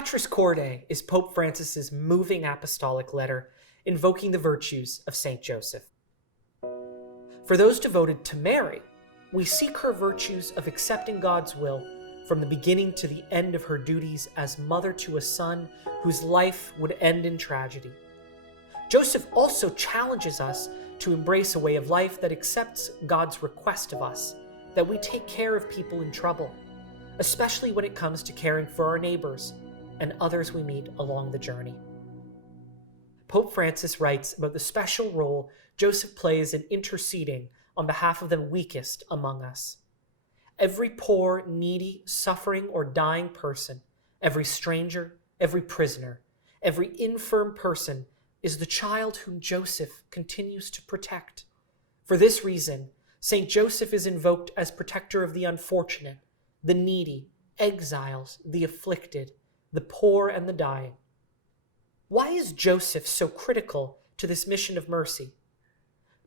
Patris Corde is Pope Francis's moving apostolic letter invoking the virtues of Saint Joseph. For those devoted to Mary, we seek her virtues of accepting God's will from the beginning to the end of her duties as mother to a son whose life would end in tragedy. Joseph also challenges us to embrace a way of life that accepts God's request of us, that we take care of people in trouble, especially when it comes to caring for our neighbors and others we meet along the journey. Pope Francis writes about the special role Joseph plays in interceding on behalf of the weakest among us. Every poor, needy, suffering, or dying person, every stranger, every prisoner, every infirm person is the child whom Joseph continues to protect. For this reason, Saint Joseph is invoked as protector of the unfortunate, the needy, exiles, the afflicted, the poor, and the dying. Why is Joseph so critical to this mission of mercy?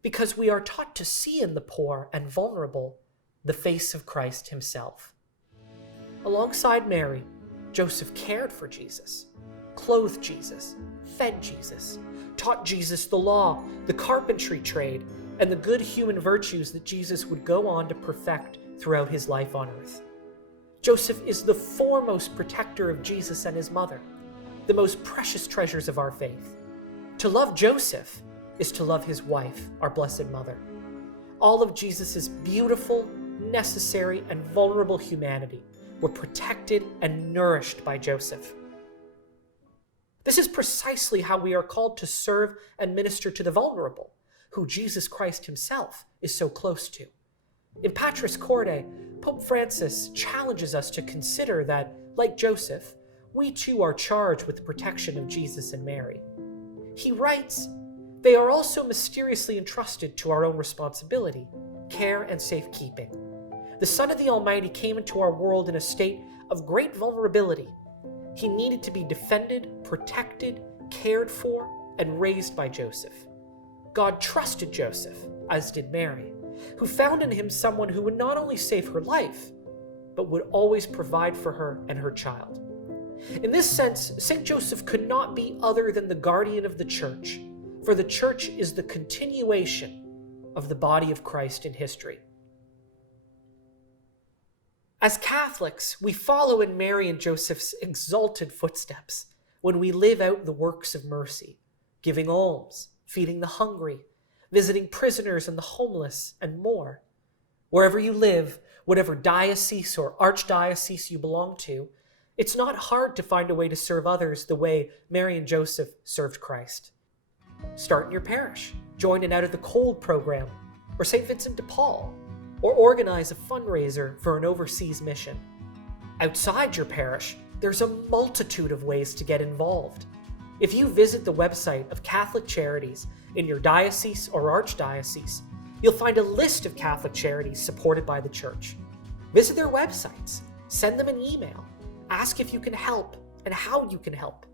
Because we are taught to see in the poor and vulnerable the face of Christ himself. Alongside Mary, Joseph cared for Jesus, clothed Jesus, fed Jesus, taught Jesus the law, the carpentry trade, and the good human virtues that Jesus would go on to perfect throughout his life on earth. Joseph is the foremost protector of Jesus and his mother, the most precious treasures of our faith. To love Joseph is to love his wife, our Blessed Mother. All of Jesus' beautiful, necessary, and vulnerable humanity were protected and nourished by Joseph. This is precisely how we are called to serve and minister to the vulnerable, who Jesus Christ himself is so close to. In Patris Corde, Pope Francis challenges us to consider that, like Joseph, we too are charged with the protection of Jesus and Mary. He writes, "They are also mysteriously entrusted to our own responsibility, care, and safekeeping. The Son of the Almighty came into our world in a state of great vulnerability. He needed to be defended, protected, cared for, and raised by Joseph. God trusted Joseph, as did Mary, who found in him someone who would not only save her life, but would always provide for her and her child. In this sense, St. Joseph could not be other than the guardian of the Church, for the Church is the continuation of the body of Christ in history." As Catholics, we follow in Mary and Joseph's exalted footsteps when we live out the works of mercy, giving alms, feeding the hungry, visiting prisoners and the homeless, and more. Wherever you live, whatever diocese or archdiocese you belong to, it's not hard to find a way to serve others the way Mary and Joseph served Christ. Start in your parish, join an Out of the Cold program, or St. Vincent de Paul, or organize a fundraiser for an overseas mission. Outside your parish, there's a multitude of ways to get involved. If you visit the website of Catholic charities in your diocese or archdiocese, you'll find a list of Catholic charities supported by the Church. Visit their websites, send them an email, ask if you can help and how you can help.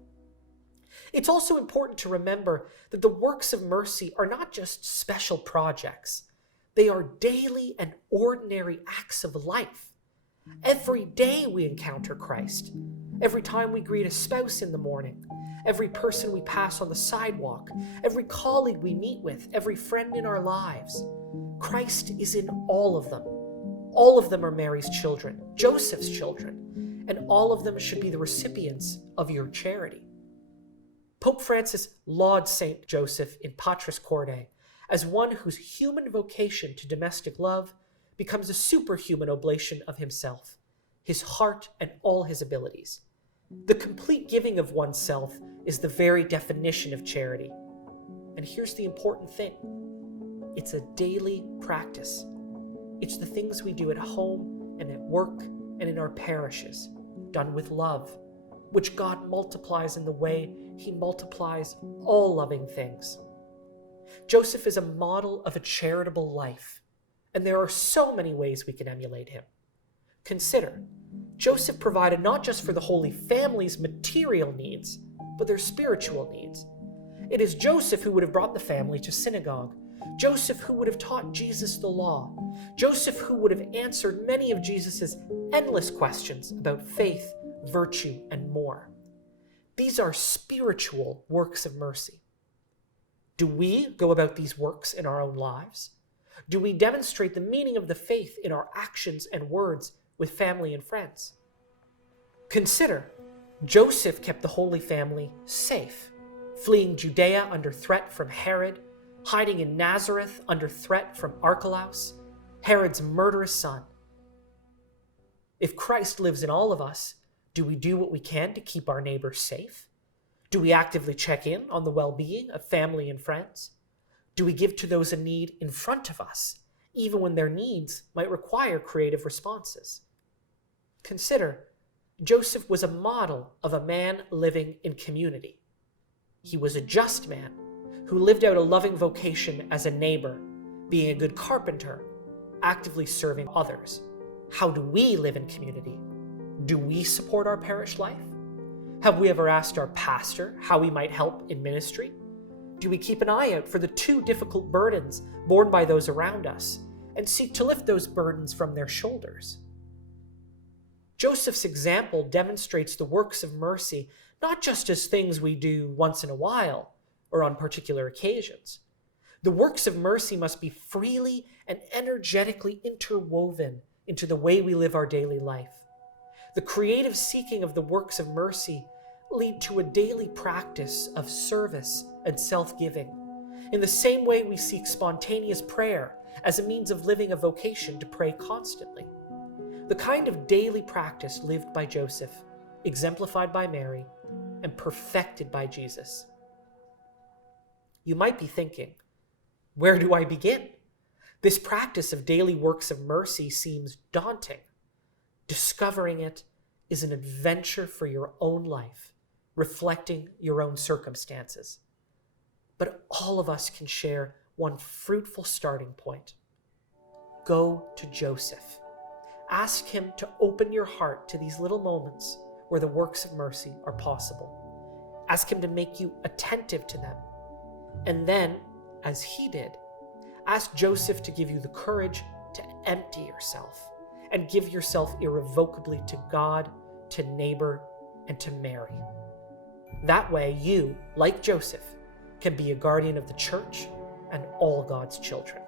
It's also important to remember that the works of mercy are not just special projects. They are daily and ordinary acts of life. Every day we encounter Christ. Every time we greet a spouse in the morning, every person we pass on the sidewalk, every colleague we meet with, every friend in our lives. Christ is in all of them. All of them are Mary's children, Joseph's children, and all of them should be the recipients of your charity. Pope Francis lauds Saint Joseph in Patris Corde as one whose human vocation to domestic love becomes a superhuman oblation of himself, his heart, and all his abilities. The complete giving of oneself is the very definition of charity. And here's the important thing. It's a daily practice. It's the things we do at home and at work and in our parishes, done with love, which God multiplies in the way he multiplies all loving things. Joseph is a model of a charitable life, and there are so many ways we can emulate him. Consider, Joseph provided not just for the Holy Family's material needs, but their spiritual needs. It is Joseph who would have brought the family to synagogue, Joseph who would have taught Jesus the law, Joseph who would have answered many of Jesus' endless questions about faith, virtue, and more. These are spiritual works of mercy. Do we go about these works in our own lives? Do we demonstrate the meaning of the faith in our actions and words with family and friends? Consider, Joseph kept the Holy Family safe, fleeing Judea under threat from Herod, hiding in Nazareth under threat from Archelaus, Herod's murderous son. If Christ lives in all of us, do we do what we can to keep our neighbors safe? Do we actively check in on the well-being of family and friends? Do we give to those in need in front of us, even when their needs might require creative responses? Consider, Joseph was a model of a man living in community. He was a just man who lived out a loving vocation as a neighbor, being a good carpenter, actively serving others. How do we live in community? Do we support our parish life? Have we ever asked our pastor how we might help in ministry? Do we keep an eye out for the too difficult burdens borne by those around us and seek to lift those burdens from their shoulders? Joseph's example demonstrates the works of mercy not just as things we do once in a while or on particular occasions. The works of mercy must be freely and energetically interwoven into the way we live our daily life. The creative seeking of the works of mercy lead to a daily practice of service and self-giving, in the same way we seek spontaneous prayer as a means of living a vocation to pray constantly. The kind of daily practice lived by Joseph, exemplified by Mary, and perfected by Jesus. You might be thinking, where do I begin? This practice of daily works of mercy seems daunting. Discovering it is an adventure for your own life, reflecting your own circumstances. But all of us can share one fruitful starting point. Go to Joseph. Ask him to open your heart to these little moments where the works of mercy are possible. Ask him to make you attentive to them. And then, as he did, ask Joseph to give you the courage to empty yourself and give yourself irrevocably to God, to neighbor, and to Mary. That way you, like Joseph, can be a guardian of the church and all God's children.